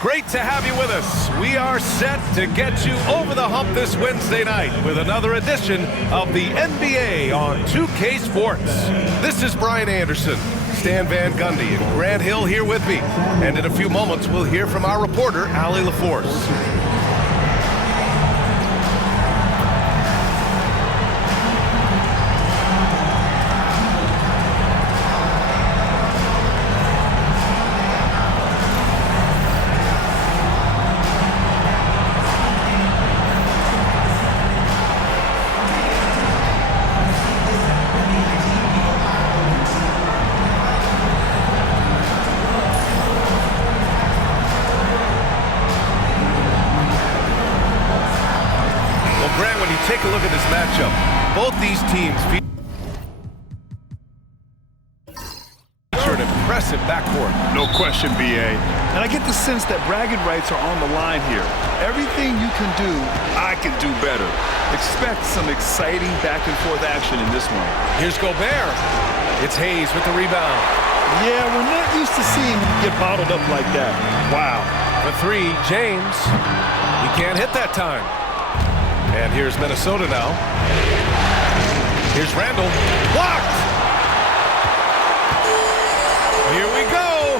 Great to have you with us. We are set to get you over the hump this Wednesday night with another edition of the NBA on 2K Sports. This is Brian Anderson, Stan Van Gundy, and Grant Hill here with me. And in a few moments, we'll hear from our reporter, Allie LaForce. Take a look at this matchup. Both these teams feature an impressive backcourt. No question, B.A. And I get the sense that bragging rights are on the line here. Everything you can do, I can do better. Expect some exciting back-and-forth action in this one. Here's Gobert. It's Hayes with the rebound. Yeah, we're not used to seeing him get bottled up like that. Wow. For three, James. He can't hit that time. And here's Minnesota now. Here's Randall. Blocked! Here we go!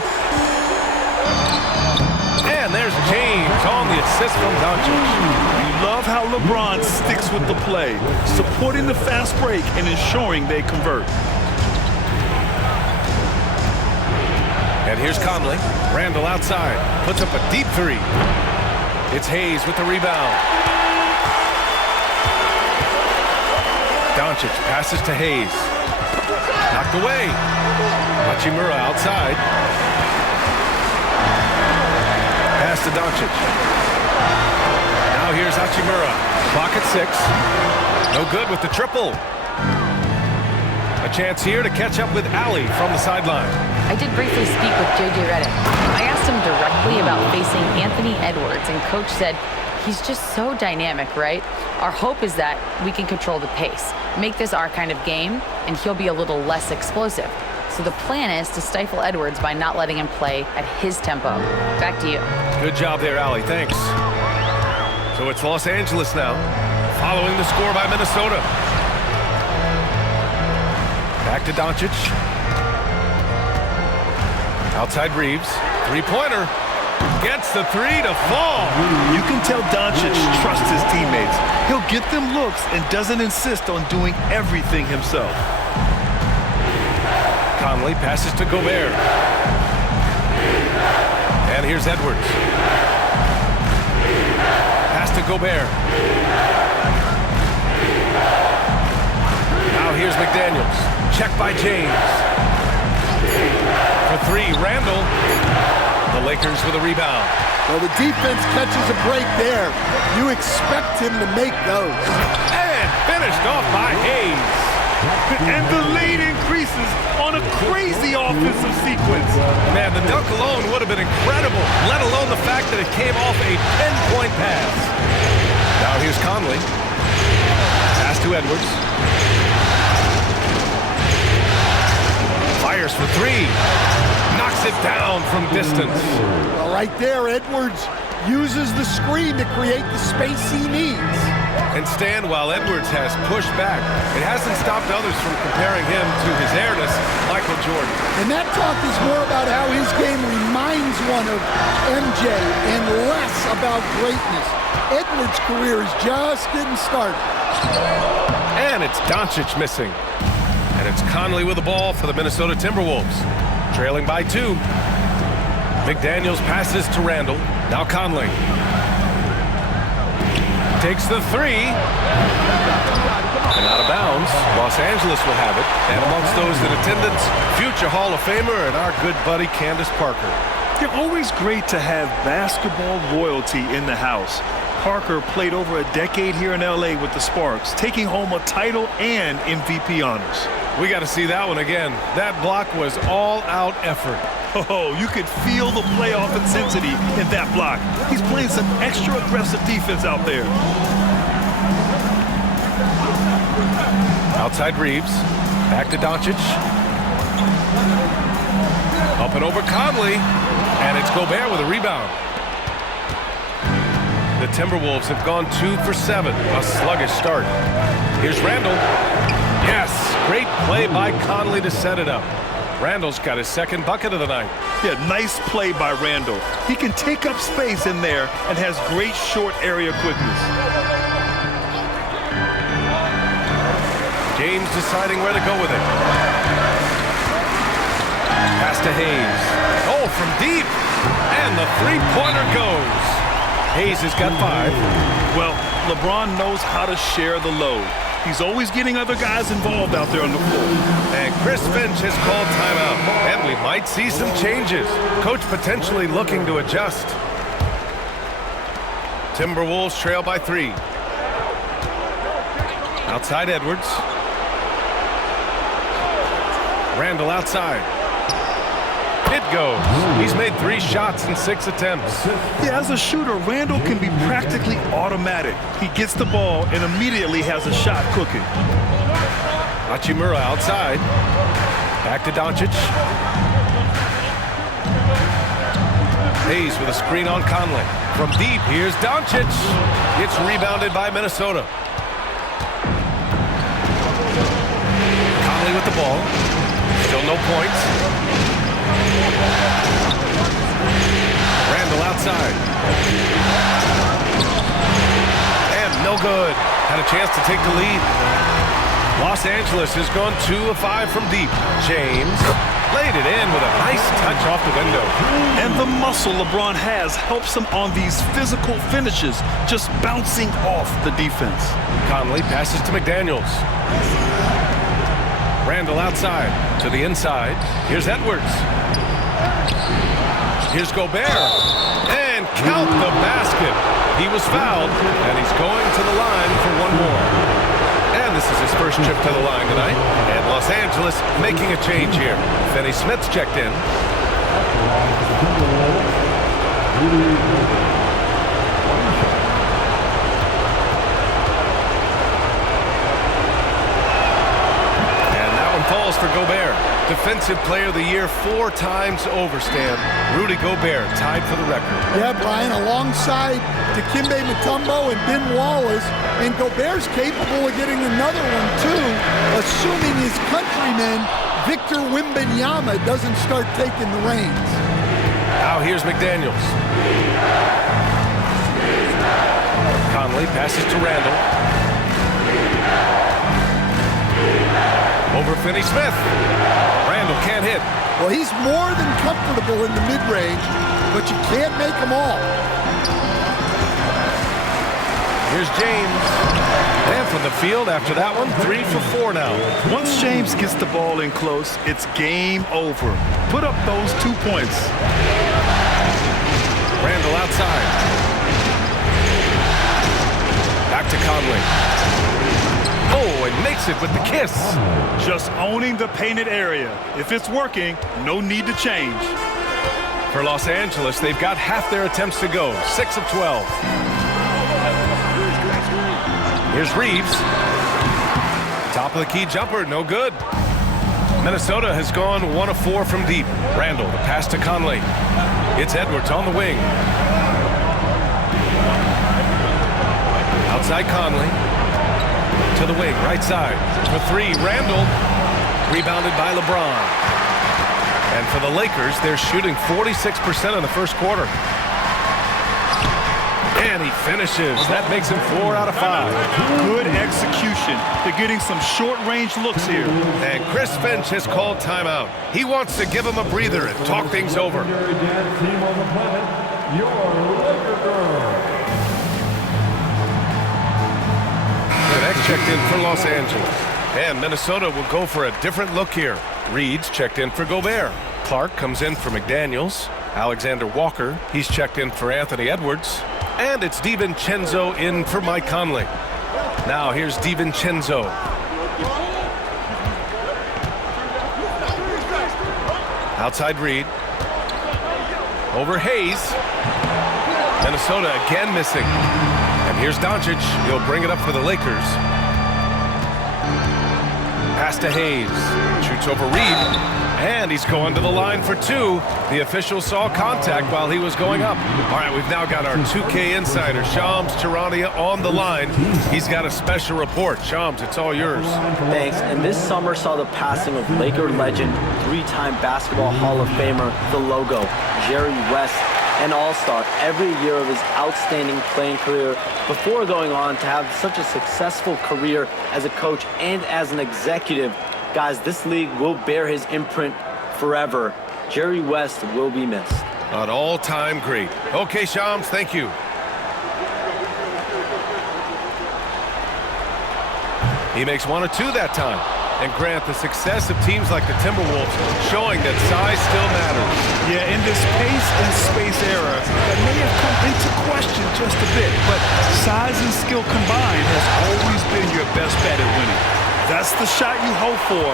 And there's James on the assist from Doncic. You love how LeBron sticks with the play, supporting the fast break and ensuring they convert. And here's Conley. Randall outside. Puts up a deep three. It's Hayes with the rebound. Doncic passes to Hayes. Knocked away. Hachimura outside. Pass to Doncic. Now here's Hachimura. Clock at 6. No good with the triple. A chance here to catch up with Allie from the sideline. I did briefly speak with J.J. Redick. I asked him directly about facing Anthony Edwards, and Coach said he's just so dynamic, right? Our hope is that we can control the pace, make this our kind of game, and he'll be a little less explosive. So the plan is to stifle Edwards by not letting him play at his tempo. Back to you. Good job there, Allie. Thanks. So it's Los Angeles now, following the score by Minnesota. Back to Doncic. Outside Reeves. Three-pointer. Gets the three to fall. You can tell Doncic trusts his teammates. He'll get them looks and doesn't insist on doing everything himself. Conley passes to Gobert. And here's Edwards. Pass to Gobert. Now here's McDaniels. Check by James. For three, Randall. The Lakers with a rebound. Well, the defense catches a break there. You expect him to make those. And finished off by Hayes. And the lead increases on a crazy offensive sequence. Man, the dunk alone would have been incredible, let alone the fact that it came off a 10-point pass. Now here's Conley. Pass to Edwards. Fires for three. Knocks it down from distance. Well, right there, Edwards uses the screen to create the space he needs. And Stan, while Edwards has pushed back, it hasn't stopped others from comparing him to his heiress, Michael Jordan. And that talk is more about how his game reminds one of MJ and less about greatness. Edwards' career is just getting started. And it's Doncic missing. And it's Conley with the ball for the Minnesota Timberwolves. Trailing by 2. McDaniels passes to Randall. Now Conley. Takes the three. And out of bounds. Los Angeles will have it. And amongst those in attendance, future Hall of Famer and our good buddy Candace Parker. They're always great to have basketball royalty in the house. Parker played over a decade here in L.A. with the Sparks, taking home a title and MVP honors. We got to see that one again. That block was all-out effort. Oh, you could feel the playoff intensity in that block. He's playing some extra aggressive defense out there. Outside Reeves. Back to Doncic. Up and over Conley. And it's Gobert with a rebound. The Timberwolves have gone 2 for 7. A sluggish start. Here's Randall. Yes, great play by Conley to set it up. Randall's got his second bucket of the night. Yeah, nice play by Randall. He can take up space in there and has great short area quickness. James deciding where to go with it. Pass to Hayes. Oh, from deep. And the three-pointer goes. Hayes has got 5. Well, LeBron knows how to share the load. He's always getting other guys involved out there on the floor. And Chris Finch has called timeout. And we might see some changes. Coach potentially looking to adjust. Timberwolves trail by 3. Outside Edwards. Randall outside. It goes. He's made 3 shots in 6 attempts. Yeah, as a shooter, Randall can be practically automatic. He gets the ball and immediately has a shot cooking. Hachimura outside. Back to Doncic. Hayes with a screen on Conley. From deep, here's Doncic. It's rebounded by Minnesota. Conley with the ball. Still no points. Randall outside. And no good. Had a chance to take the lead. Los Angeles has gone 2 of 5 from deep. James laid it in with a nice touch off the window. And the muscle LeBron has helps him on these physical finishes, just bouncing off the defense. Conley passes to McDaniels. Randall outside to the inside. Here's Edwards. Here's Gobert. And count the basket. He was fouled, and he's going to the line for one more. And this is his first trip to the line tonight. And Los Angeles making a change here. Finney Smith's checked in. Falls for Gobert. Defensive Player of the Year 4 times over, Stan. Rudy Gobert tied for the record. Yeah, Brian, alongside Dikembe Mutombo and Ben Wallace, and Gobert's capable of getting another one, too, assuming his countryman, Victor Wembanyama, doesn't start taking the reins. Now here's McDaniels. Conley passes to Randall. Over Finney Smith. Randall can't hit. Well, he's more than comfortable in the mid-range, but you can't make them all. Here's James. And from the field after that one, 3 for 4 now. Once James gets the ball in close, it's game over. Put up those 2 points. Randall outside. Back to Conley. Oh, and makes it with the kiss. Just owning the painted area. If it's working, no need to change. For Los Angeles, they've got half their attempts to go. 6 of 12. Here's Reeves. Top of the key jumper, no good. Minnesota has gone 1 of 4 from deep. Randall, the pass to Conley. It's Edwards on the wing. Outside Conley. To the wing, right side. For 3, Randall. Rebounded by LeBron. And for the Lakers, they're shooting 46% in the first quarter. And he finishes. That makes him 4 out of 5. Good execution. They're getting some short-range looks here. And Chris Finch has called timeout. He wants to give him a breather and talk things over. Next checked in for Los Angeles. And Minnesota will go for a different look here. Reed's checked in for Gobert. Clark comes in for McDaniels. Alexander Walker, he's checked in for Anthony Edwards. And it's DiVincenzo in for Mike Conley. Now here's DiVincenzo. Outside Reed. Over Hayes. Minnesota again missing. And here's Doncic. He'll bring it up for the Lakers. Pass to Hayes. Shoots over Reed. And he's going to the line for two. The official saw contact while he was going up. All right, we've now got our 2K insider, Shams Charania, on the line. He's got a special report. Shams, it's all yours. Thanks. And this summer saw the passing of Laker legend, three-time Basketball Hall of Famer, the logo, Jerry West, an all-star every year of his outstanding playing career before going on to have such a successful career as a coach and as an executive. Guys, this league will bear his imprint forever. Jerry West will be missed. An all-time great. Okay, Shams, thank you. He makes one or two that time. And Grant, the success of teams like the Timberwolves showing that size still matters. Yeah, in this pace and space era, that may have come into question just a bit, but size and skill combined has always been your best bet at winning. That's the shot you hope for,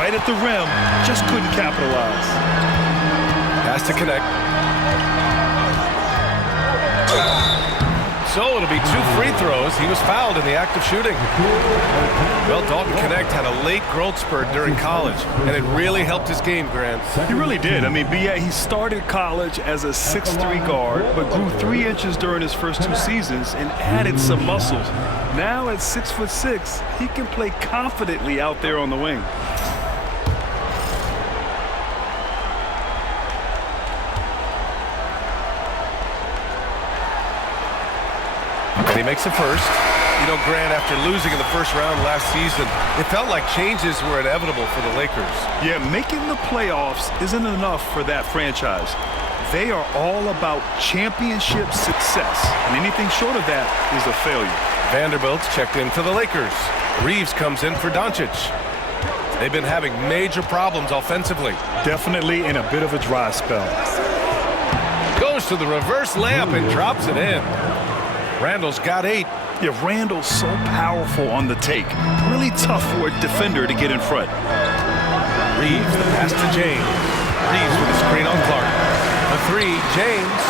right at the rim, just couldn't capitalize. Has to connect. So it'll be 2 free throws. He was fouled in the act of shooting. Well, Dalton Knecht had a late growth spurt during college, and it really helped his game, Grant. He really did. I mean, B.A., he started college as a 6'3" guard, but grew 3 inches during his first 2 seasons and added some muscles. Now at 6'6", he can play confidently out there on the wing. He makes the first. You know, Grant, after losing in the first round last season, it felt like changes were inevitable for the Lakers. Yeah, making the playoffs isn't enough for that franchise. They are all about championship success, and anything short of that is a failure. Vanderbilt's checked in for the Lakers. Reeves comes in for Doncic. They've been having major problems offensively. Definitely in a bit of a dry spell. Goes to the reverse layup and drops it in. Randall's got 8. Yeah, Randall's so powerful on the take. Really tough for a defender to get in front. Reeves, the pass to James. Reeves with a screen on Clark. The 3, James.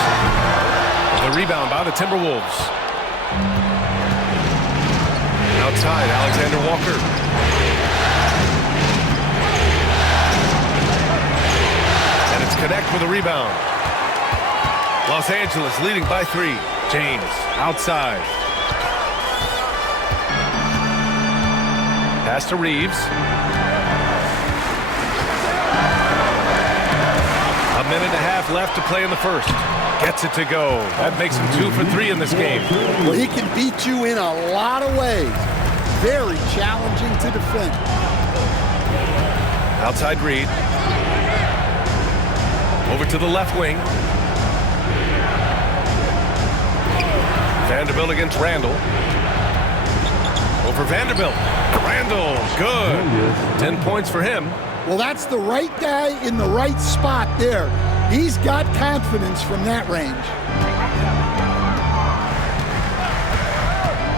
The rebound by the Timberwolves. Outside, Alexander Walker. And it's Knecht with a rebound. Los Angeles leading by 3. James, outside. Pass to Reeves. A minute and a half left to play in the first. Gets it to go. That makes him 2 for 3 in this game. Well, he can beat you in a lot of ways. Very challenging to defend. Outside Reed. Over to the left wing. Vanderbilt against Randall. Over Vanderbilt. Randall, good. 10 points for him. Well, that's the right guy in the right spot there. He's got confidence from that range.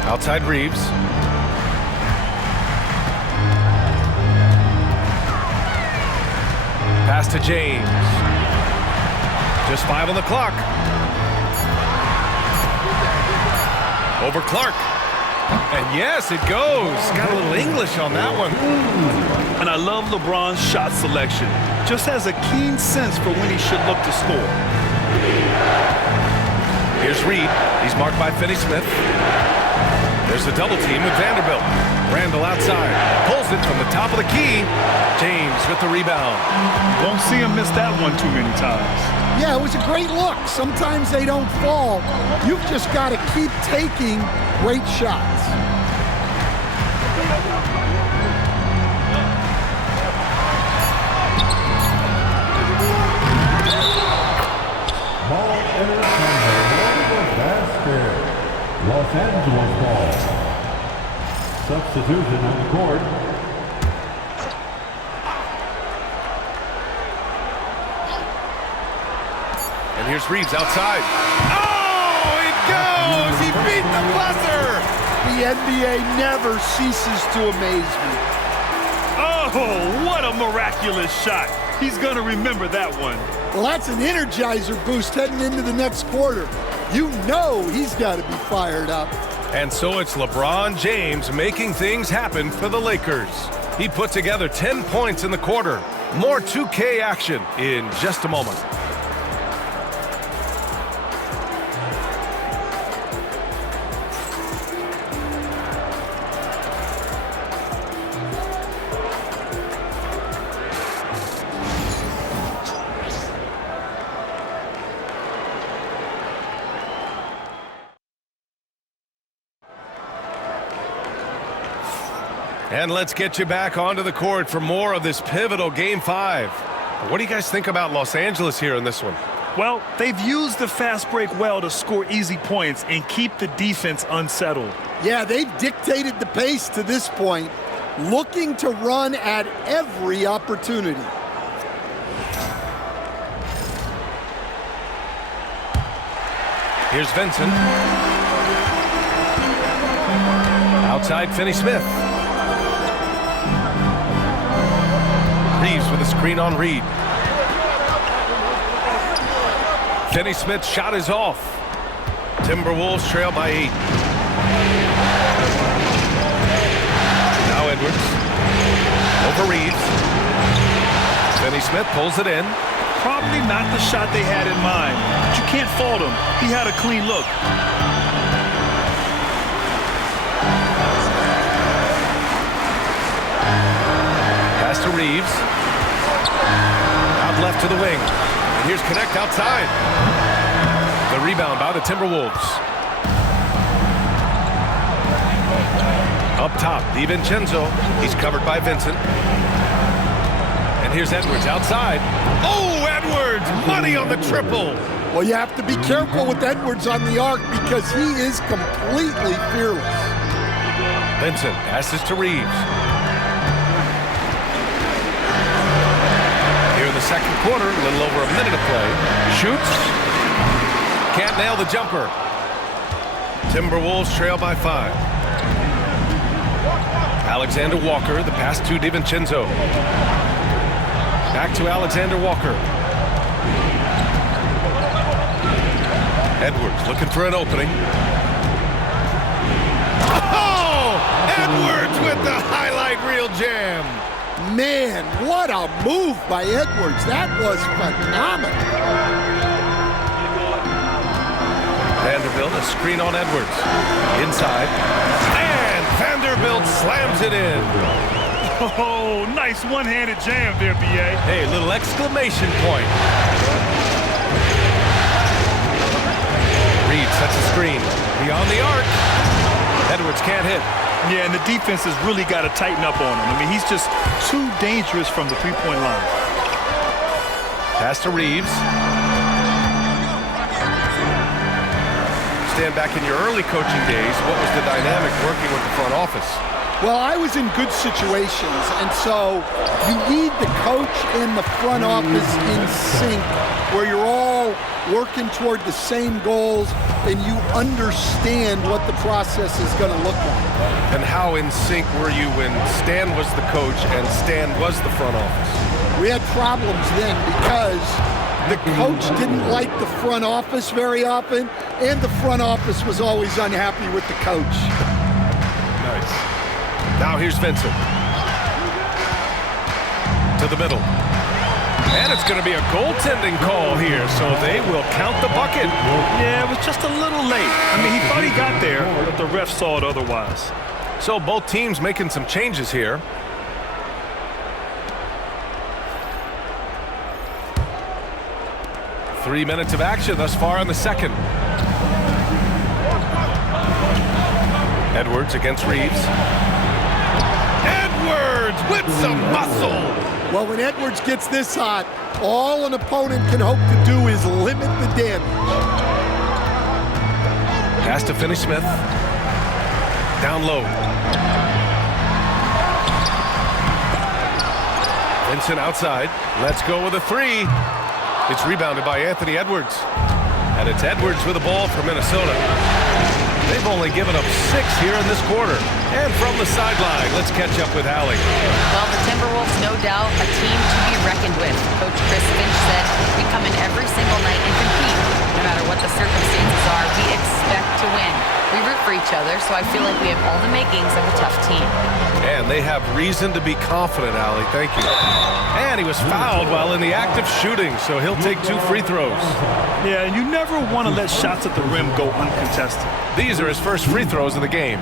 Outside Reeves. Pass to James. Just 5 on the clock. Over Clark. And yes, it goes. Got a little English on that one. And I love LeBron's shot selection. Just has a keen sense for when he should look to score. Here's Reed. He's marked by Finney-Smith. There's the double team with Vanderbilt. Randall outside. Pulls it from the top of the key. James with the rebound. Won't see him miss that one too many times. Yeah, it was a great look. Sometimes they don't fall. You've just got to keep taking great shots. Ball entered from the basket. Los Angeles ball. Substitution on the court. And here's Reeves outside. Oh, it goes! He beat the buzzer! The NBA never ceases to amaze me. Oh, what a miraculous shot. He's going to remember that one. Well, that's an energizer boost heading into the next quarter. You know he's got to be fired up. And so it's LeBron James making things happen for the Lakers. He put together 10 points in the quarter. More 2K action in just a moment. And let's get you back onto the court for more of this pivotal Game 5. What do you guys think about Los Angeles here in this one? Well, they've used the fast break well to score easy points and keep the defense unsettled. Yeah, they've dictated the pace to this point, looking to run at every opportunity. Here's Vincent. Outside, Finney-Smith. Reeves with a screen on Reed. Finney-Smith's shot is off. Timberwolves trail by 8. Now Edwards. Over Reeves. Finney-Smith pulls it in. Probably not the shot they had in mind, but you can't fault him. He had a clean look. Pass to Reeves. Out left to the wing. And here's Connect outside. The rebound by the Timberwolves. Up top, DiVincenzo. He's covered by Vincent. And here's Edwards outside. Oh, Edwards! Money on the triple! Well, you have to be careful with Edwards on the arc because he is completely fearless. Vincent passes to Reeves. Here in the second quarter, a little over a minute of play. Shoots. Can't nail the jumper. Timberwolves trail by 5. Alexander Walker, the pass to DiVincenzo. Back to Alexander Walker. Edwards looking for an opening. Oh! Edwards with the highlight reel jam. Man, what a move by Edwards. That was phenomenal. Vanderbilt, a screen on Edwards. Inside. And Vanderbilt slams it in. Oh, nice one-handed jam there, B.A. Hey, little exclamation point. Reed sets a screen. Beyond the arc. Edwards can't hit. Yeah, and the defense has really got to tighten up on him. I mean, he's just too dangerous from the three-point line. Pass to Reeves. Stand back in your early coaching days. What was the dynamic working with the front office? Well, I was in good situations, and so you need the coach and the front office in sync, where you're all working toward the same goals and you understand what the process is going to look like. And how in sync were you when Stan was the coach and Stan was the front office? We had problems then because the coach didn't like the front office very often, and the front office was always unhappy with the coach. Nice. Now here's Vincent. To the middle. And it's going to be a goaltending call here, so they will count the bucket. Yeah, it was just a little late. I mean, he thought he got there, but the ref saw it otherwise. So both teams making some changes here. Three minutes of action thus far in the second. Edwards against Reeves. Edwards with some muscle. Well, when Edwards gets this hot, all an opponent can hope to do is limit the damage. Pass to Finney-Smith. Down low. Vincent outside. Let's go with a three. It's rebounded by Anthony Edwards. And it's Edwards with the ball for Minnesota. They've only given up 6 here in this quarter. And from the sideline, let's catch up with Allie. Well, the Timberwolves, no doubt, a team to be reckoned with. Coach Chris Finch said, we come in every single night and compete. No matter what the circumstances are, we expect to win. We root for each other, so I feel like we have all the makings of a tough team. And they have reason to be confident, Allie. Thank you. And he was fouled while in the act of shooting, so he'll take 2 free throws. Yeah, and you never want to let shots at the rim go uncontested. These are his first free throws of the game.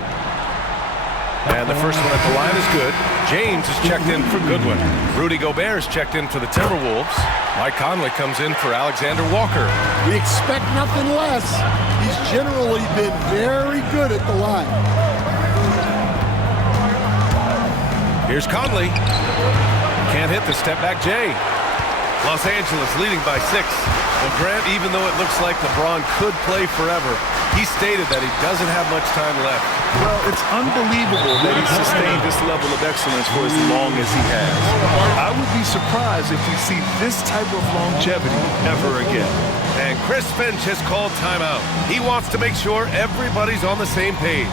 And the first one at the line is good. James is checked in for Goodwin. Rudy Gobert is checked in for the Timberwolves. Mike Conley comes in for Alexander Walker. We expect nothing less. He's generally been very good at the line. Here's Conley. Can't hit the step-back J. Los Angeles leading by 6. Well, Grant, even though it looks like LeBron could play forever, he stated that he doesn't have much time left. Well, it's unbelievable that he's sustained this level of excellence for as long as he has. I would be surprised if we see this type of longevity ever again. And Chris Finch has called timeout. He wants to make sure everybody's on the same page.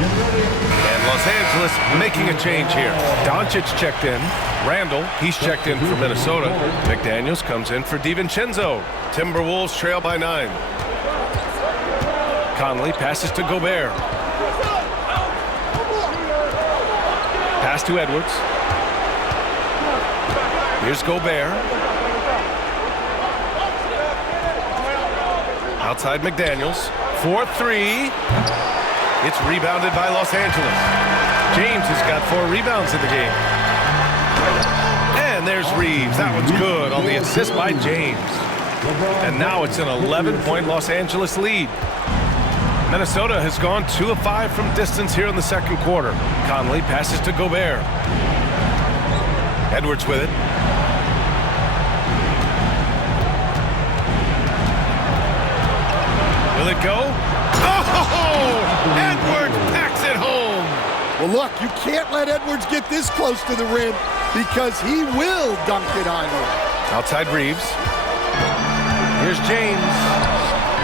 And Los Angeles making a change here. Doncic checked in. Randall, he's checked in for Minnesota. McDaniels comes in for DiVincenzo. Timberwolves trail by 9. Conley passes to Gobert. Pass to Edwards. Here's Gobert. Outside McDaniels. 4-3. It's rebounded by Los Angeles. James has got 4 rebounds in the game. And there's Reeves. That one's good on the assist by James. And now it's an 11-point Los Angeles lead. Minnesota has gone 2 of 5 from distance here in the second quarter. Conley passes to Gobert. Edwards with it. Will it go? Oh! Edwards packs it home. Well, look, you can't let Edwards get this close to the rim because he will dunk it on you. Outside Reeves. Here's James.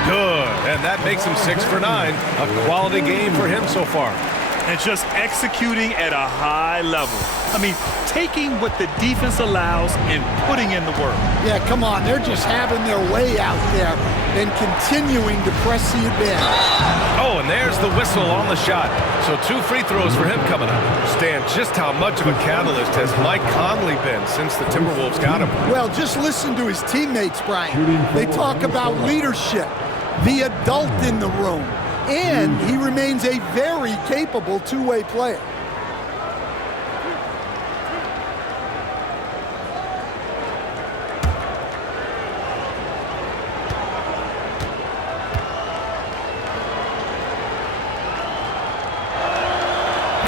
Good, and that makes him 6 for 9. A quality game for him so far. And just executing at a high level. I mean, taking what the defense allows and putting in the work. Yeah, come on. They're just having their way out there and continuing to press the advantage. Oh, and there's the whistle on the shot. So 2 free throws for him coming up. Stan, just how much of a catalyst has Mike Conley been since the Timberwolves got him? Well, just listen to his teammates, Brian. They talk about leadership, the adult in the room, and he remains a very capable two-way player.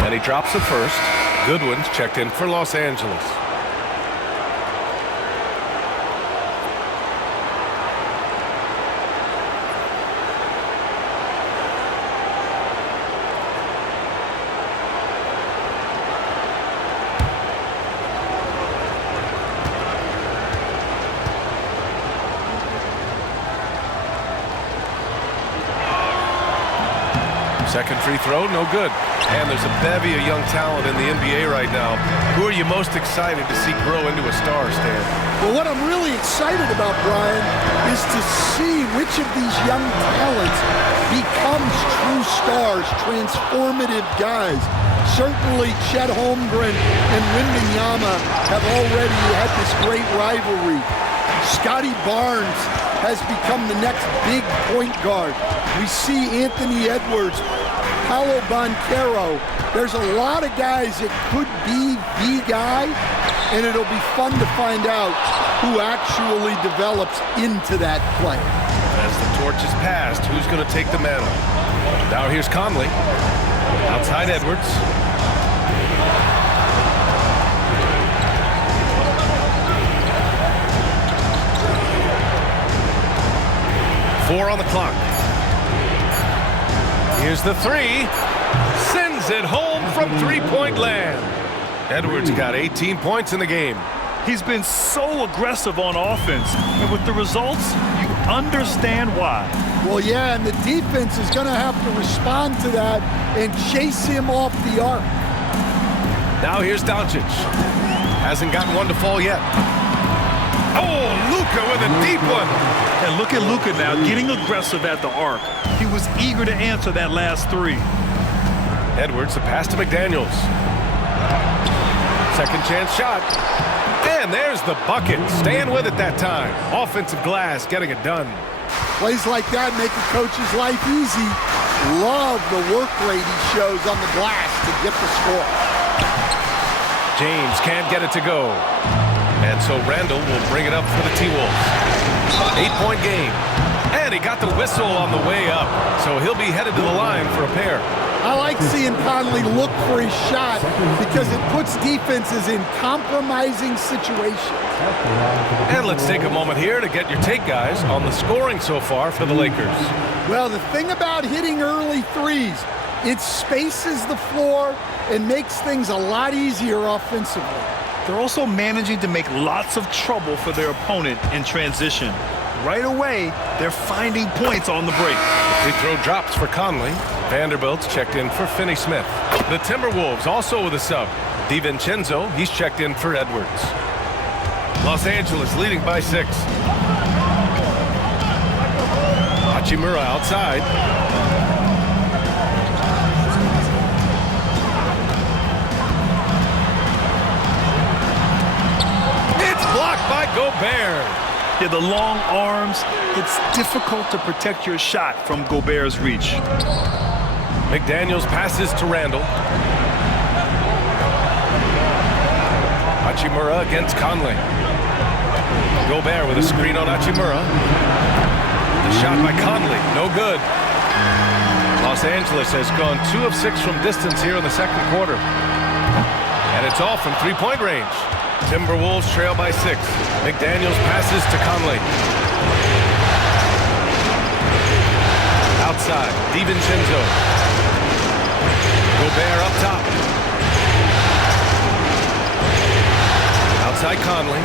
And he drops it first. Goodwin's checked in for Los Angeles. Second free throw, no good. And there's a bevy of young talent in the NBA right now. Who are you most excited to see grow into a star, Stan? Well, what I'm really excited about, Brian, is to see which of these young talents becomes true stars, transformative guys. Certainly, Chet Holmgren and Wembanyama have already had this great rivalry. Scotty Barnes has become the next big point guard. We see Anthony Edwards, Paolo Banchero. There's a lot of guys that could be the guy, and it'll be fun to find out who actually develops into that player. As the torch is passed, who's going to take the mantle? Now here's Conley. Outside Edwards. Four on the clock. Here's the 3. Sends it home from three-point land. Edwards got 18 points in the game. He's been so aggressive on offense, and with the results, you understand why. Well, yeah, and the defense is going to have to respond to that and chase him off the arc. Now here's Doncic. Hasn't gotten one to fall yet. Oh, Luka with a deep one. And look at Luka now, getting aggressive at the arc. He was eager to answer that last three. Edwards, the pass to McDaniels. Second chance shot. And there's the bucket. Staying with it that time. Offensive glass, getting it done. Plays like that make a coach's life easy. Love the work rate he shows on the glass to get the score. James can't get it to go. And so Randall will bring it up for the T-Wolves. 8-point game. And he got the whistle on the way up. So he'll be headed to the line for a pair. I like seeing Conley look for his shot because it puts defenses in compromising situations. And let's take a moment here to get your take, guys, on the scoring so far for the Lakers. Well, the thing about hitting early threes, it spaces the floor and makes things a lot easier offensively. They're also managing to make lots of trouble for their opponent in transition. Right away, they're finding points on the break. Free throw drops for Conley. Vanderbilt's checked in for Finney-Smith. The Timberwolves also with a sub. DiVincenzo, he's checked in for Edwards. Los Angeles leading by 6. Hachimura outside. It's blocked by Gobert. Yeah, the long arms, it's difficult to protect your shot from Gobert's reach. McDaniels passes to Randall. Hachimura against Conley. Gobert with a screen on Hachimura. The shot by Conley, no good. Los Angeles has gone 2 of 6 from distance here in the second quarter. And it's all from three-point range. Timberwolves trail by 6. McDaniels passes to Conley. Outside, DiVincenzo. Gobert up top. Outside Conley.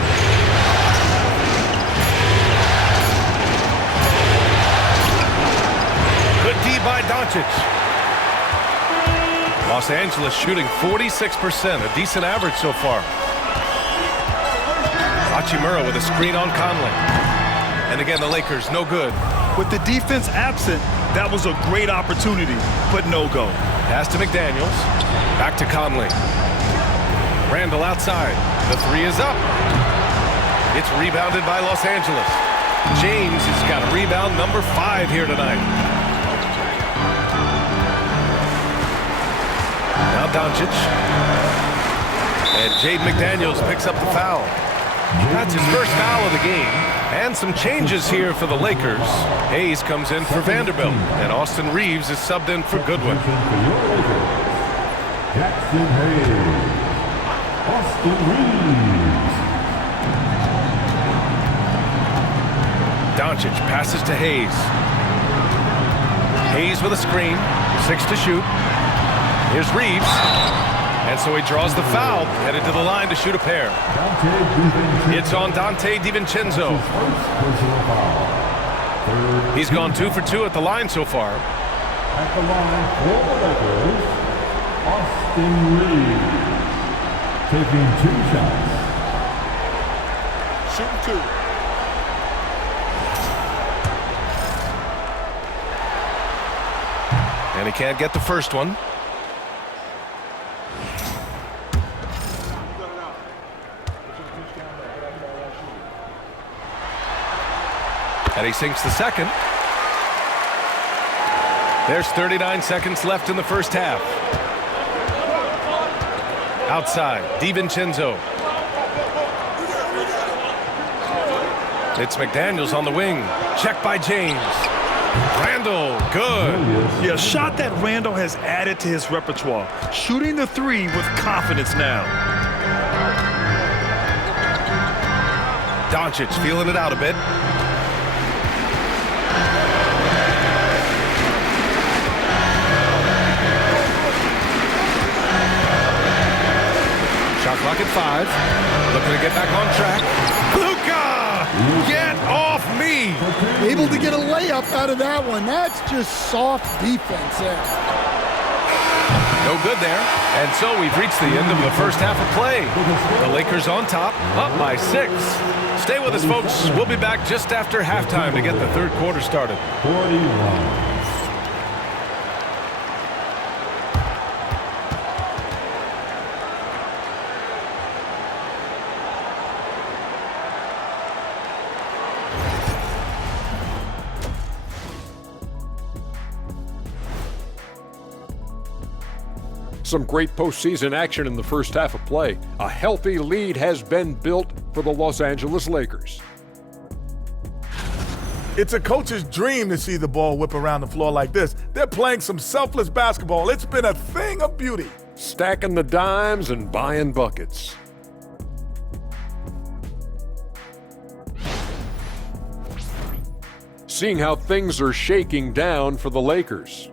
Good D by Doncic. Los Angeles shooting 46%, a decent average so far. Hachimura with a screen on Conley. And again, the Lakers, no good. With the defense absent, that was a great opportunity, but no go. Pass to McDaniels. Back to Conley. Randall outside. The 3 is up. It's rebounded by Los Angeles. James has got a rebound number 5 here tonight. Now Doncic. And Jaden McDaniels picks up the foul. That's his first foul of the game. And some changes here for the Lakers. Hayes comes in for Vanderbilt. And Austin Reeves is subbed in for Goodwin. Jackson Hayes. Austin Reeves. Doncic passes to Hayes. Hayes with a screen. 6 to shoot. Here's Reeves. And so he draws the foul, headed to the line to shoot a pair. It's on Donte DiVincenzo. He's gone 2 for 2 at the line so far. At the line for the Lakers, Austin Reeves. Taking 2 shots. Shooting 2. And he can't get the first one. And he sinks the second. There's 39 seconds left in the first half. Outside, DiVincenzo. It's McDaniels on the wing. Check by James. Randall, good. Yeah, a shot that Randall has added to his repertoire. Shooting the 3 with confidence now. Doncic feeling it out a bit. Shot clock at 5. Looking to get back on track. Luka! Get off me! Able to get a layup out of that one. That's just soft defense there. No good there. And so we've reached the end of the first half of play. The Lakers on top, up by 6. Stay with us, folks. We'll be back just after halftime to get the third quarter started. 41. Some great postseason action in the first half of play. A healthy lead has been built for the Los Angeles Lakers. It's a coach's dream to see the ball whip around the floor like this. They're playing some selfless basketball. It's been a thing of beauty. Stacking the dimes and buying buckets. Seeing how things are shaking down for the Lakers.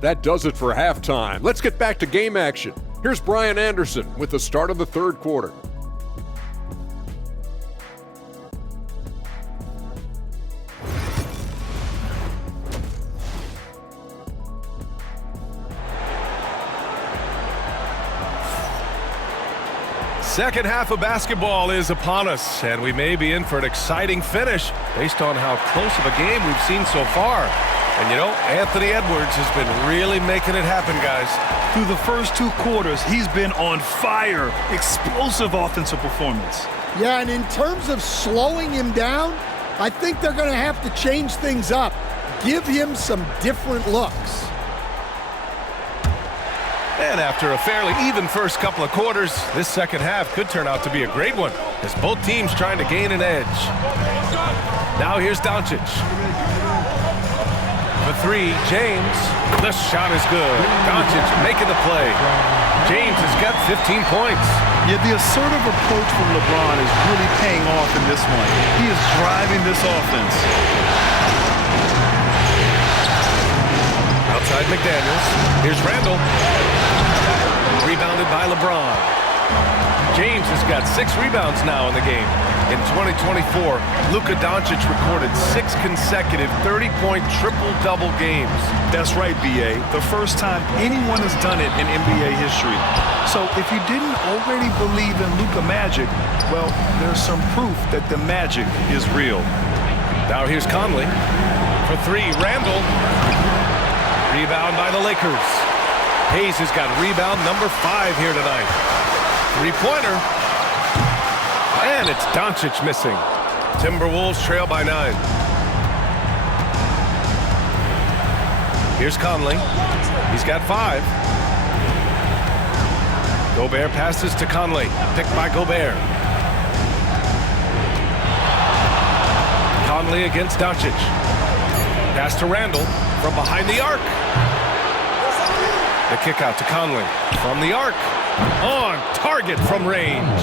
That does it for halftime. Let's get back to game action. Here's Brian Anderson with the start of the third quarter. Second half of basketball is upon us, and we may be in for an exciting finish based on how close of a game we've seen so far. And you know, Anthony Edwards has been really making it happen, guys. Through the first 2 quarters, he's been on fire. Explosive offensive performance. Yeah, and in terms of slowing him down, I think they're going to have to change things up. Give him some different looks. And after a fairly even first couple of quarters, this second half could turn out to be a great one as both teams trying to gain an edge. Now here's Doncic. For 3, James. The shot is good. Doncic making the play. James has got 15 points. Yeah, the assertive approach from LeBron is really paying off in this one. He is driving this offense. Outside McDaniels. Here's Randall. Rebounded by LeBron. James has got 6 rebounds now in the game. In 2024, Luka Doncic recorded 6 consecutive 30-point triple-double games. That's right, B.A. The first time anyone has done it in NBA history. So if you didn't already believe in Luka Magic, well, there's some proof that the magic is real. Now here's Conley. For 3, Randall. Rebound by the Lakers. Hayes has got rebound number 5 here tonight. 3-pointer. And it's Doncic missing. Timberwolves trail by 9. Here's Conley. He's got 5. Gobert passes to Conley. Picked by Gobert. Conley against Doncic. Pass to Randall from behind the arc. The kick out to Conley from the arc. On target from range.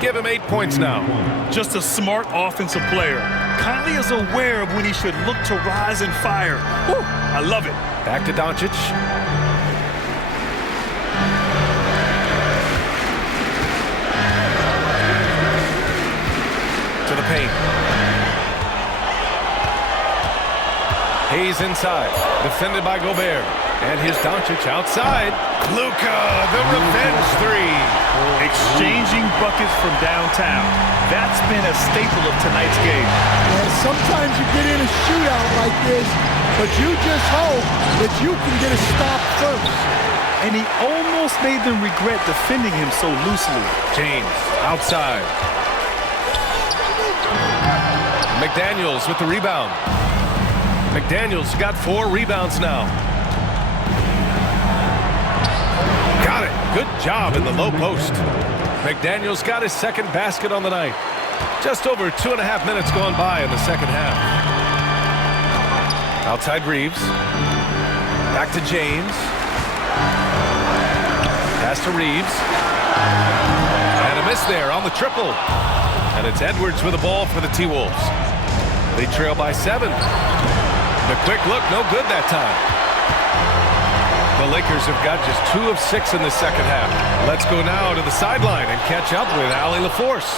Give him 8 points now. Just a smart offensive player. Conley is aware of when he should look to rise and fire. Whew, I love it. Back to Doncic. To the paint. Hayes inside. Defended by Gobert. And here's Doncic outside. Luka, the revenge 3. Exchanging buckets from downtown. That's been a staple of tonight's game. And sometimes you get in a shootout like this, but you just hope that you can get a stop first. And he almost made them regret defending him so loosely. James outside. McDaniels with the rebound. McDaniels got 4 rebounds now. Got it. Good job in the low post. McDaniels got his second basket on the night. Just over 2.5 minutes gone by in the second half. Outside Reeves. Back to James. Pass to Reeves. And a miss there on the triple. And it's Edwards with the ball for the T-Wolves. They trail by 7. The quick look, no good that time. The Lakers have got just 2 of 6 in the second half. Let's go now to the sideline and catch up with Allie LaForce.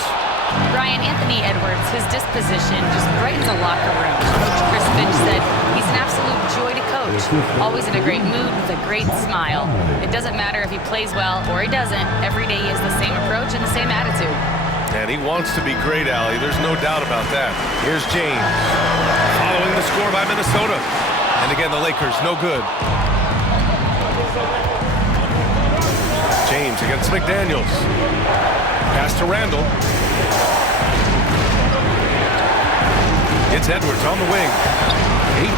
Brian, Anthony Edwards, his disposition just brightens a locker room. Coach Chris Finch said he's an absolute joy to coach. coach. Always in a great mood with a great smile. It doesn't matter if he plays well or he doesn't. Every day he has the same approach and the same attitude. And he wants to be great, Allie. There's no doubt about that. Here's James. Following the score by Minnesota. And again, the Lakers, no good. James against McDaniels. Pass to Randall. It's Edwards on the wing.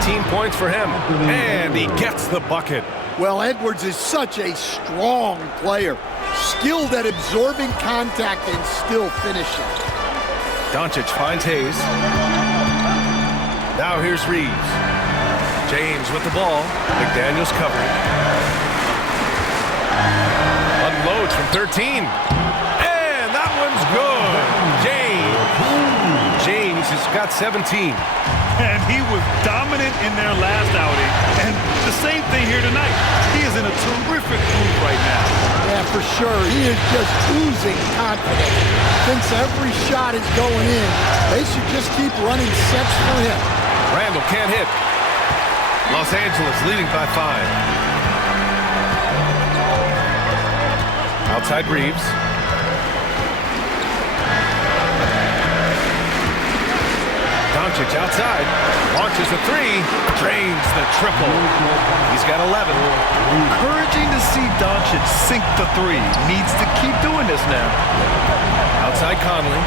18 points for him. And he gets the bucket. Well, Edwards is such a strong player. Skilled at absorbing contact and still finishing. Doncic finds Hayes. Now here's Reeves. James with the ball. McDaniels covering. Unloads from 13. And that one's good. James has got 17. And he was dominant in their last outing. And the same thing here tonight. He is in a terrific mood right now. Yeah, for sure. He is just oozing confidence. Thinks every shot is going in. They should just keep running sets for him. Randall can't hit. Los Angeles leading by 5. Outside Reeves. Doncic outside, launches a three, drains the triple. He's got 11. Encouraging to see Doncic sink the three. Needs to keep doing this now. Outside Conley.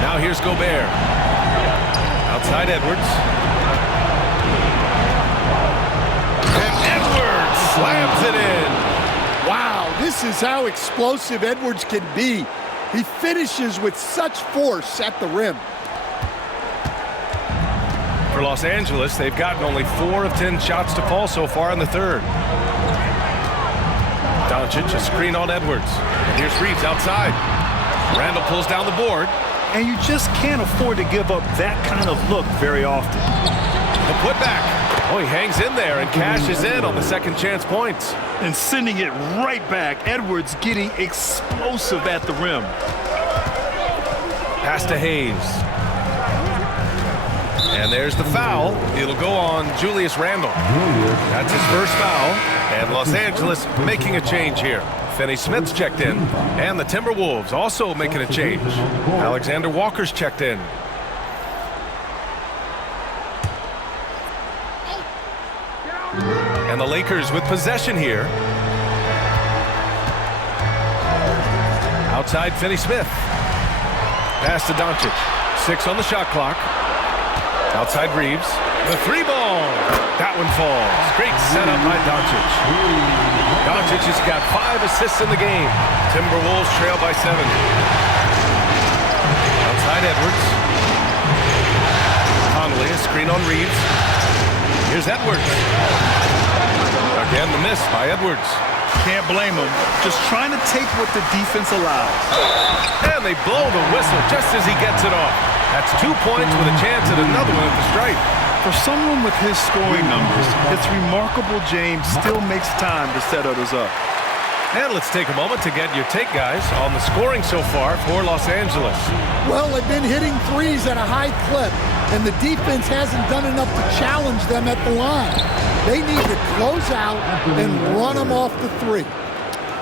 Now here's Gobert. Outside Edwards. And Edwards slams it in. Wow, this is how explosive Edwards can be. He finishes with such force at the rim. For Los Angeles, they've gotten only 4 of 10 shots to fall so far in the third. Doncic, a screen on Edwards. And here's Reeves outside. Randall pulls down the board. And you just can't afford to give up that kind of look very often. The putback. Oh, he hangs in there and cashes in on the second chance points. And sending it right back. Edwards getting explosive at the rim. Pass to Hayes. And there's the foul. It'll go on Julius Randle. That's his first foul. And Los Angeles making a change here. Finney Smith's checked in. And the Timberwolves also making a change. Alexander Walker's checked in. And the Lakers with possession here. Outside Finney Smith. Pass to Doncic. 6 on the shot clock. Outside Reeves. The 3-ball. That one falls. Great setup by Doncic. Doncic has got 5 assists in the game. Timberwolves trail by 7. Outside Edwards. Conley, a screen on Reeves. Here's Edwards. Again, the miss by Edwards. Can't blame him. Just trying to take what the defense allows. And they blow the whistle just as he gets it off. That's 2 points with a chance at another one at the stripe. For someone with his scoring numbers, it's remarkable James still makes time to set others up. And let's take a moment to get your take, guys, on the scoring so far for Los Angeles. Well, they've been hitting threes at a high clip, and the defense hasn't done enough to challenge them at the line. They need to close out and run them off the three.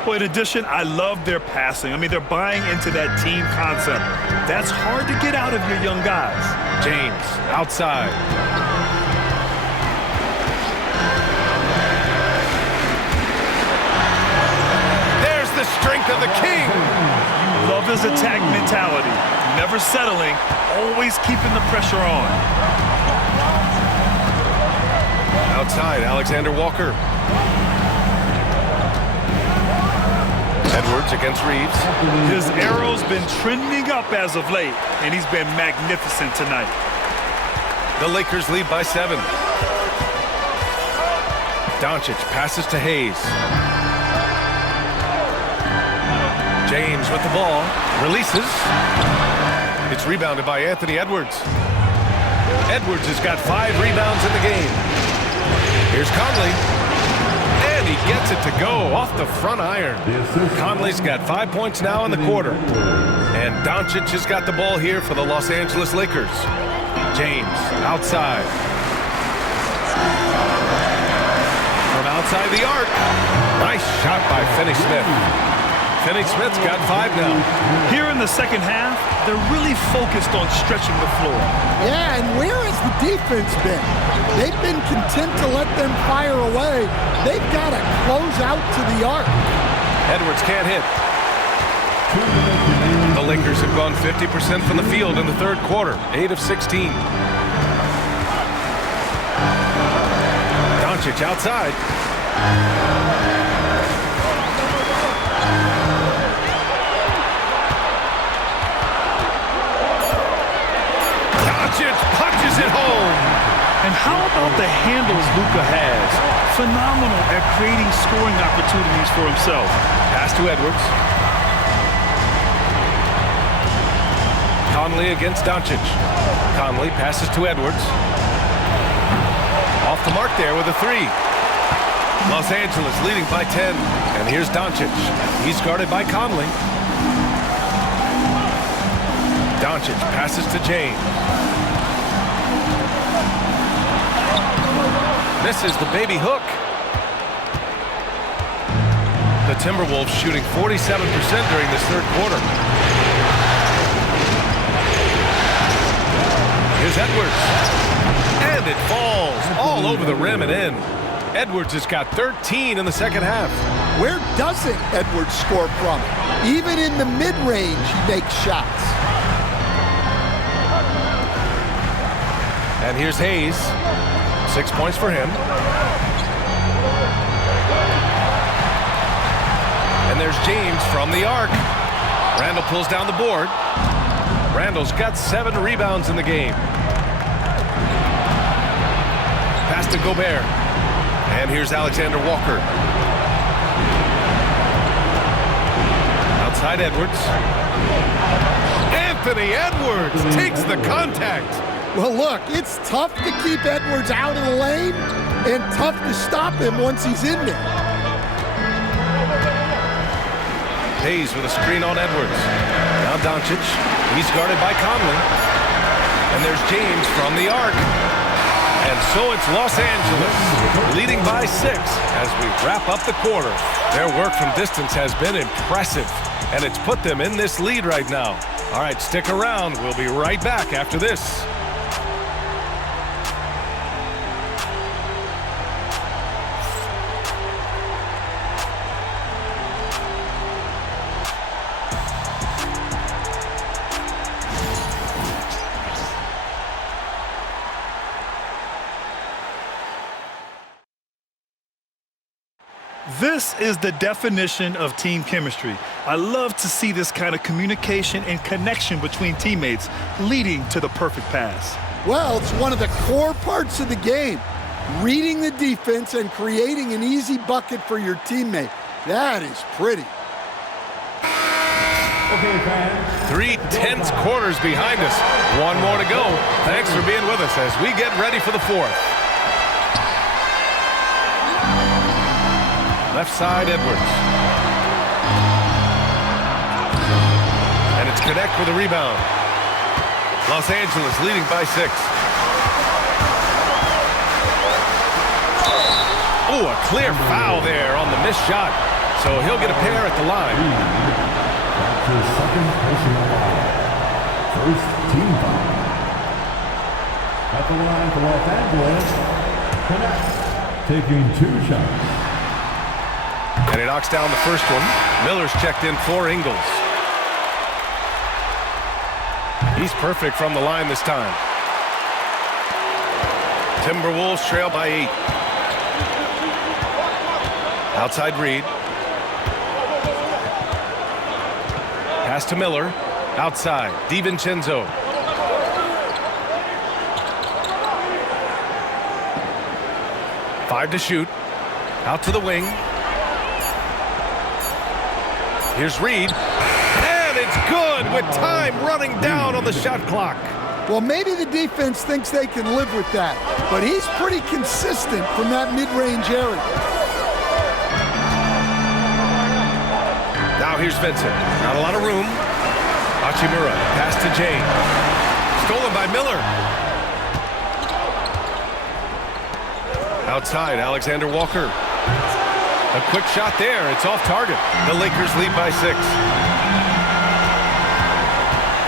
Well, in addition, I love their passing. I mean, they're buying into that team concept. That's hard to get out of your young guys. James, outside. There's the strength of the king. Love his attack mentality. Never settling, always keeping the pressure on. Outside, Alexander Walker. Edwards against Reeves. His arrow's been trending up as of late, and he's been magnificent tonight. The Lakers lead by 7. Doncic passes to Hayes. James with the ball. Releases. It's rebounded by Anthony Edwards. Edwards has got 5 rebounds in the game. Here's Conley. And he gets it to go off the front iron. Conley's got 5 points now in the quarter. And Doncic has got the ball here for the Los Angeles Lakers. James, outside. From outside the arc. Nice shot by Finney-Smith. Finney-Smith's got 5 now. Here in the second half, they're really focused on stretching the floor. Yeah, and where has the defense been? They've been content to let them fire away. They've got to close out to the arc. Edwards can't hit. The Lakers have gone 50% from the field in the third quarter, 8 of 16. Doncic outside. Doncic punches it home. And how about the handles Luka has? Phenomenal at creating scoring opportunities for himself. Pass to Edwards. Conley against Doncic. Conley passes to Edwards. Off the mark there with a 3. Los Angeles leading by 10. And here's Doncic. He's guarded by Conley. Doncic passes to James. Misses the baby hook. The Timberwolves shooting 47% during this third quarter. Here's Edwards. And it falls all over the rim and in. Edwards has got 13 in the second half. Where doesn't Edwards score from? Even in the mid-range, he makes shots. And here's Hayes. 6 points for him. And there's James from the arc. Randall pulls down the board. Randall's got 7 rebounds in the game. Pass to Gobert. And here's Alexander Walker. Outside Edwards. Anthony Edwards takes the contact. Well, look, it's tough to keep Edwards out of the lane and tough to stop him once he's in there. Hayes with a screen on Edwards. Now Doncic. He's guarded by Conley. And there's James from the arc. And so it's Los Angeles leading by 6 as we wrap up the quarter. Their work from distance has been impressive, and it's put them in this lead right now. All right, stick around. We'll be right back after this. This is the definition of team chemistry. I love to see this kind of communication and connection between teammates leading to the perfect pass. Well, it's one of the core parts of the game. Reading the defense and creating an easy bucket for your teammate. That is pretty. Okay, fans. 3 tense quarters behind us. 1 more to go. Thanks for being with us as we get ready for the 4th. Left side, Edwards. And it's Connect with a rebound. Los Angeles leading by 6. Oh, a clear foul there on the missed shot. So he'll get a pair at the line. That's his second personal foul. First team foul. At the line for Los Angeles, Connect, taking 2 shots. And he knocks down the first one. Miller's checked in for Ingles. He's perfect from the line this time. Timberwolves trail by 8. Outside Reed. Pass to Miller. Outside. DiVincenzo. Five to shoot. Out to the wing. Here's Reed. And it's good with time running down on the shot clock. Well, maybe the defense thinks they can live with that, but he's pretty consistent from that mid-range area. Now here's Vincent. Not a lot of room. Hachimura. Pass to James. Stolen by Miller. Outside, Alexander Walker. A quick shot there. It's off target. The Lakers lead by 6.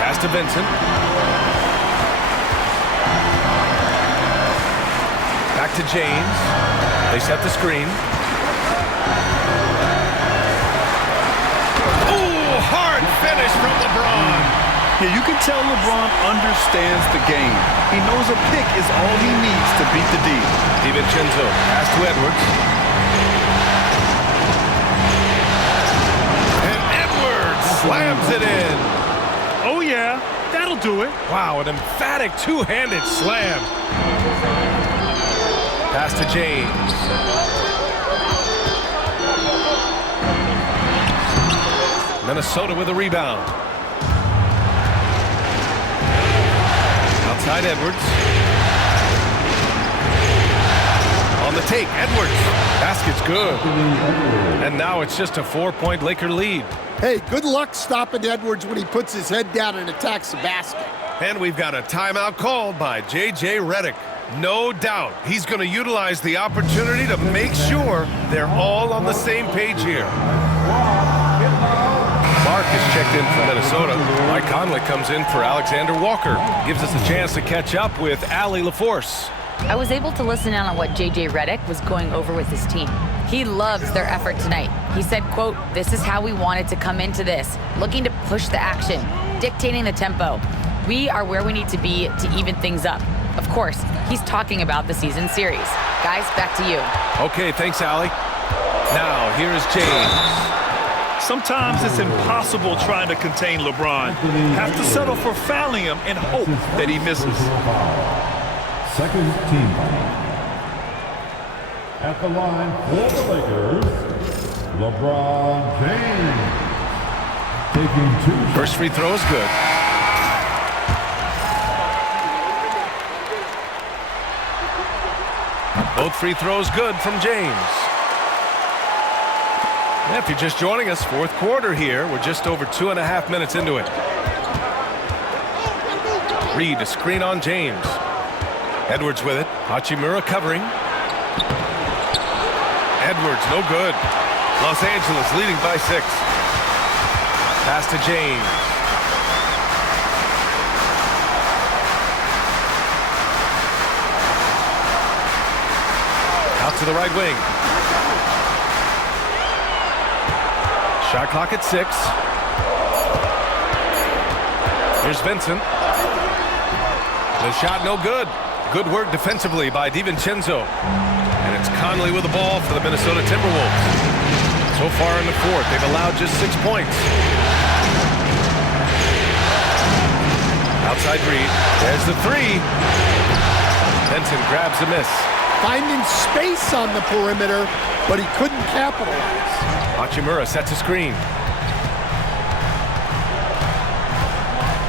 Pass to Vincent. Back to James. They set the screen. Ooh, hard finish from LeBron. Yeah, you can tell LeBron understands the game. He knows a pick is all he needs to beat the D. DiVincenzo, pass to Edwards. And Edwards slams it in. Oh, yeah, that'll do it. Wow, an emphatic two-handed slam. Pass to James. Minnesota with a rebound. Outside Edwards. On the take, Edwards. Basket's good. And now it's just a 4-point Laker lead. Hey, good luck stopping Edwards when he puts his head down and attacks the basket. And we've got a timeout called by J.J. Redick. No doubt he's going to utilize the opportunity to make sure they're all on the same page here. Mark is checked in for Minnesota. Mike Conley comes in for Alexander Walker. Gives us a chance to catch up with Allie LaForce. I was able to listen in on what J.J. Redick was going over with his team. He loves their effort tonight. He said, quote, "This is how we wanted to come into this, looking to push the action, dictating the tempo. We are where we need to be to even things up." Of course, he's talking about the season series. Guys, back to you. Okay, thanks, Allie. Now, here's James. Sometimes it's impossible trying to contain LeBron. Have to settle for fouling him and hope that he misses. Second team foul. At the line for the Lakers, LeBron James. Taking 2 First free throw is good. Both free throws good from James. And if you're just joining us, fourth quarter here. We're just over 2.5 minutes into it. Reed, a screen on James. Edwards with it. Hachimura covering. Edwards, no good. Los Angeles leading by 6. Pass to James. Out to the right wing. Shot clock at 6. Here's Vincent. The shot no good. Good work defensively by DiVincenzo. And it's Conley with the ball for the Minnesota Timberwolves. So far in the fourth, they've allowed just 6 points. Outside Reed. There's the 3. Vincent grabs the miss. Finding space on the perimeter, but he couldn't capitalize. Hachimura sets a screen.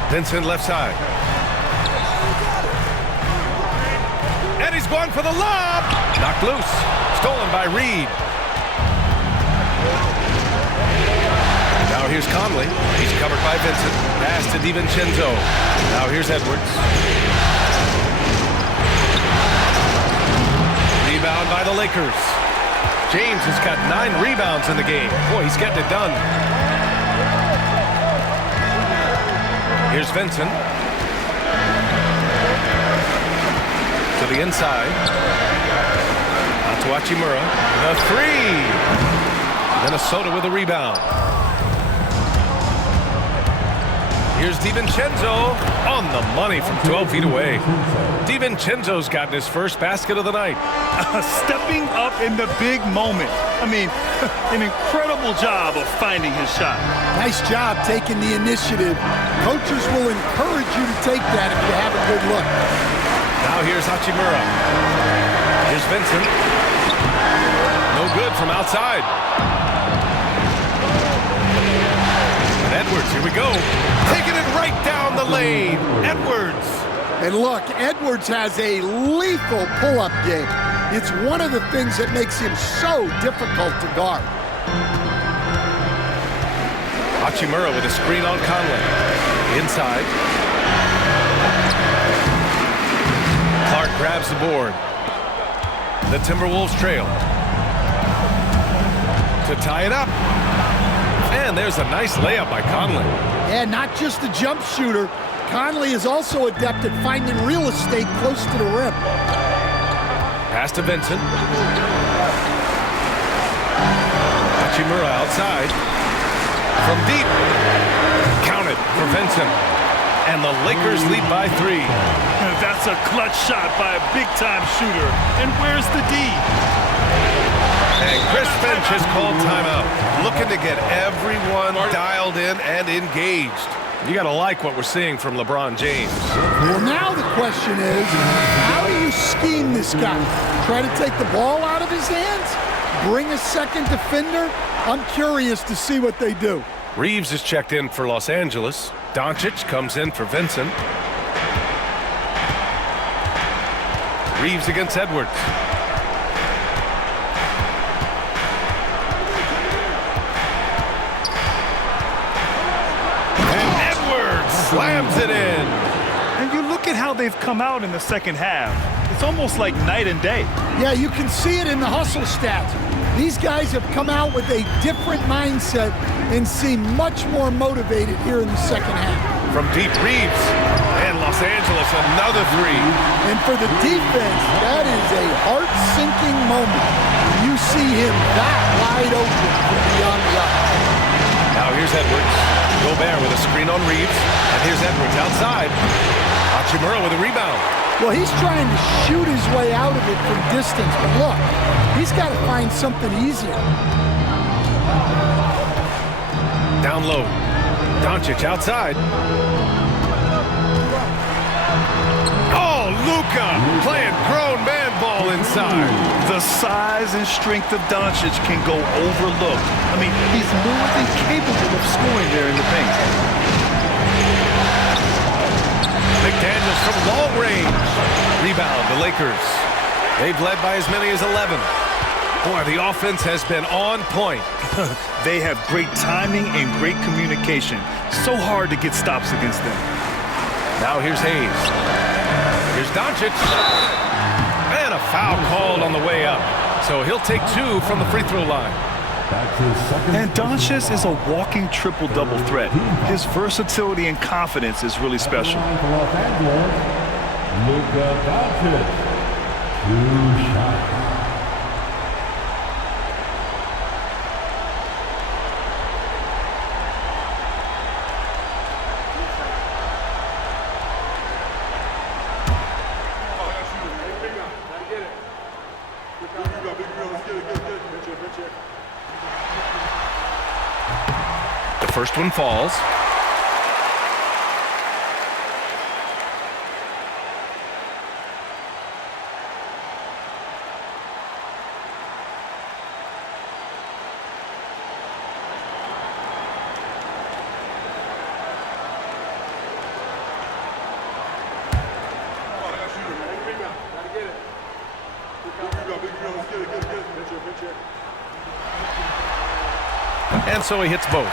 Vincent left side. And he's going for the lob. Knocked loose. Stolen by Reed. Now here's Conley. He's covered by Vincent. Pass to DiVincenzo. Now here's Edwards. Rebound by the Lakers. James has got 9 rebounds in the game. Boy, he's getting it done. Here's Vincent. To the inside. Out to Hachimura. The 3. Minnesota with a rebound. Here's DiVincenzo on the money from 12 feet away. DiVincenzo's gotten his first basket of the night. Stepping up in the big moment. I mean, an incredible job of finding his shot. Nice job taking the initiative. Coaches will encourage you to take that if you have a good look. Now here's Hachimura. Here's Vincent. No good from outside. And Edwards, here we go. Taking it right down the lane. Edwards. And look, Edwards has a lethal pull-up game. It's one of the things that makes him so difficult to guard. Hachimura with a screen on Conley. Inside. Clark grabs the board. The Timberwolves trail. To tie it up. And there's a nice layup by Conley. Yeah, not just a jump shooter. Conley is also adept at finding real estate close to the rim. Pass to Vincent. Hachimura outside. From deep. Counted for Vincent. And the Lakers lead by 3. That's a clutch shot by a big-time shooter. And where's the D? And Chris Finch has called timeout. Looking to get everyone dialed in and engaged. You got to like what we're seeing from LeBron James. Well, now the question is, how do you scheme this guy? Try to take the ball out of his hands? Bring a second defender? I'm curious to see what they do. Reeves is checked in for Los Angeles. Doncic comes in for Vincent. Reeves against Edwards. And Edwards slams it in. And you look at how they've come out in the second half. It's almost like night and day. Yeah, you can see it in the hustle stats. These guys have come out with a different mindset and seem much more motivated here in the second half. From deep, Reeves. And Los Angeles, another 3. And for the defense, that is a heart-sinking moment. You see him that wide open from beyond the arc. Now here's Edwards. Gobert with a screen on Reeves. And here's Edwards outside. Hachimura with a rebound. Well, he's trying to shoot his way out of it from distance, but look, he's got to find something easier. Down low. Doncic outside. Oh, Luka playing grown man ball inside. The size and strength of Doncic can go overlooked. I mean, he's more than capable of scoring there in the paint. McDaniels from long range. Rebound, the Lakers. They've led by as many as 11. Boy, the offense has been on point. They have great timing and great communication. So hard to get stops against them. Now here's Hayes. Here's Doncic. And a foul called on the way up. So he'll take 2 from the free throw line. And Doncic is a walking triple-double threat. His versatility and confidence is really special. Luka Doncic, 2 shots. The first one falls. And so he hits both.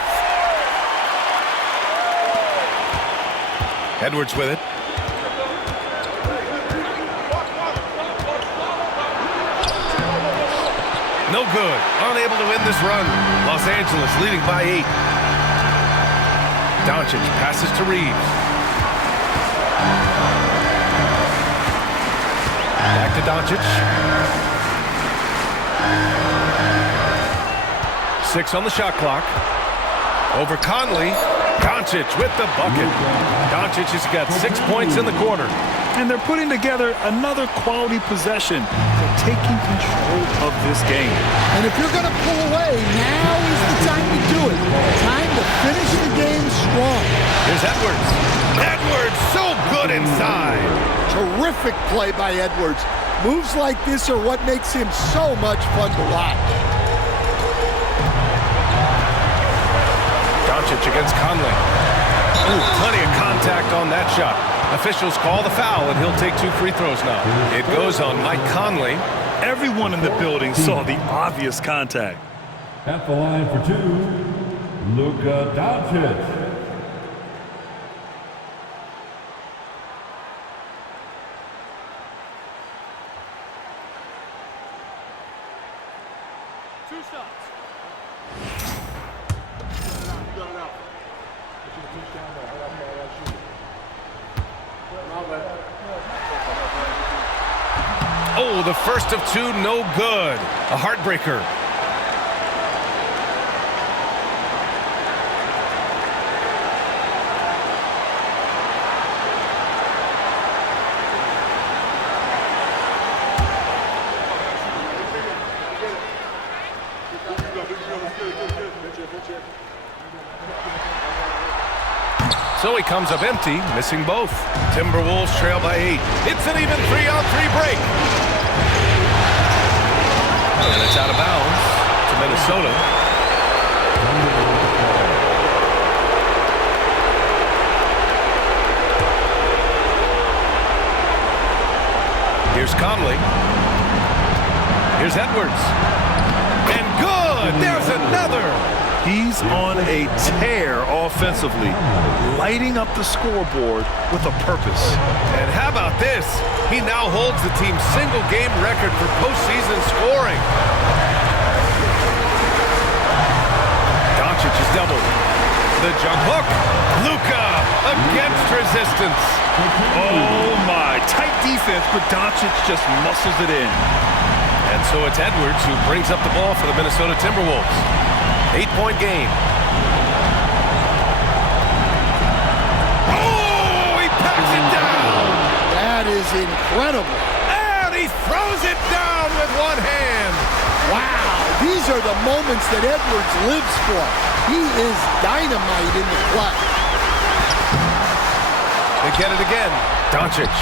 Edwards with it. No good. Unable to win this run. Los Angeles leading by 8. Doncic passes to Reeves. Back to Doncic. 6 on the shot clock. Over Conley. Doncic with the bucket. Doncic has got 6 points in the quarter. And they're putting together another quality possession. They're taking control of this game. And if you're going to pull away, now is the time to do it. Time to finish the game strong. Here's Edwards. Edwards so good inside. Terrific play by Edwards. Moves like this are what makes him so much fun to watch. Doncic against Conley. Ooh, plenty of contact on that shot. Officials call the foul, and he'll take 2 free throws now. It goes on Mike Conley. Everyone in the building saw the obvious contact. At the line for 2, Luka Doncic. Oh, the first of two, no good. A heartbreaker. So he comes up empty, missing both. Timberwolves trail by 8. It's an even 3-on-3 break. And it's out of bounds to Minnesota. Here's Conley. Here's Edwards. And good! There's another! He's on a tear offensively, lighting up the scoreboard with a purpose. And how about this? He now holds the team's single-game record for postseason scoring. Doncic is doubled. The jump hook. Luka against resistance. Oh my, tight defense, but Doncic just muscles it in. And so it's Edwards who brings up the ball for the Minnesota Timberwolves. 8-point game. Oh, he packs it down. That is incredible. And he throws it down with one hand. Wow, these are the moments that Edwards lives for. He is dynamite in the clutch. They get it again. Doncic,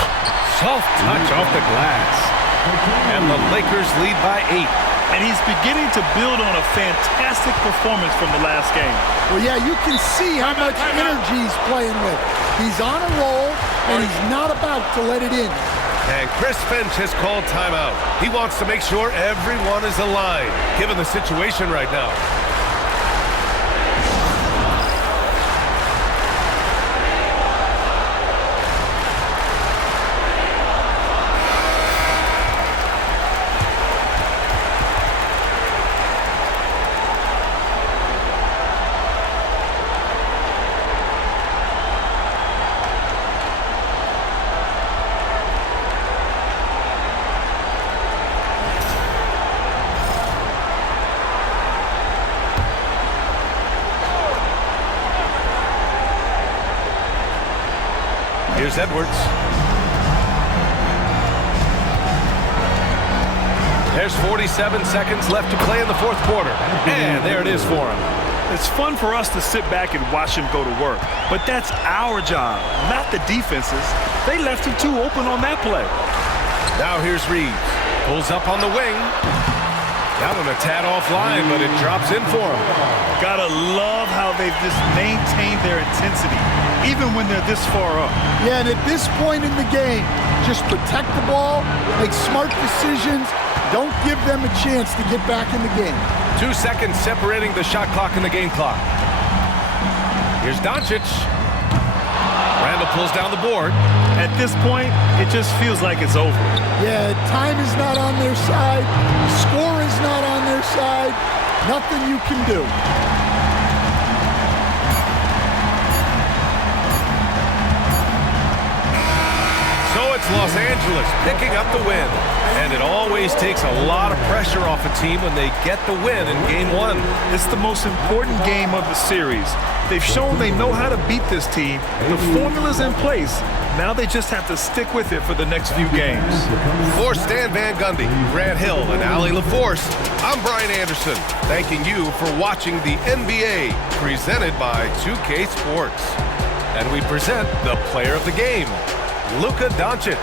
soft touch off the glass. And the Lakers lead by 8. And he's beginning to build on a fantastic performance from the last game. Well, yeah, you can see how much energy he's playing with. He's on a roll, and he's not about to let it in. And Chris Finch has called timeout. He wants to make sure everyone is aligned, given the situation right now. Here's Edwards. There's 47 seconds left to play in the fourth quarter. And there it is for him. It's fun for us to sit back and watch him go to work. But that's our job, not the defense's. They left him too open on that play. Now here's Reeves. Pulls up on the wing. Down on a tad offline, but it drops in for him. Gotta love how they've just maintained their intensity, even when they're this far up. Yeah, and at this point in the game, just protect the ball, make smart decisions, don't give them a chance to get back in the game. 2 seconds separating the shot clock and the game clock. Here's Doncic. Randall pulls down the board. At this point, it just feels like it's over. Yeah, time is not on their side. Score is not on their side. Nothing you can do. So it's Los Angeles picking up the win. And it always takes a lot of pressure off a team when they get the win in Game 1. It's the most important game of the series. They've shown they know how to beat this team. The formula's in place. Now they just have to stick with it for the next few games. For Stan Van Gundy, Grant Hill, and Allie LaForce, I'm Brian Anderson, thanking you for watching the NBA presented by 2K Sports. And we present the player of the game, Luka Doncic.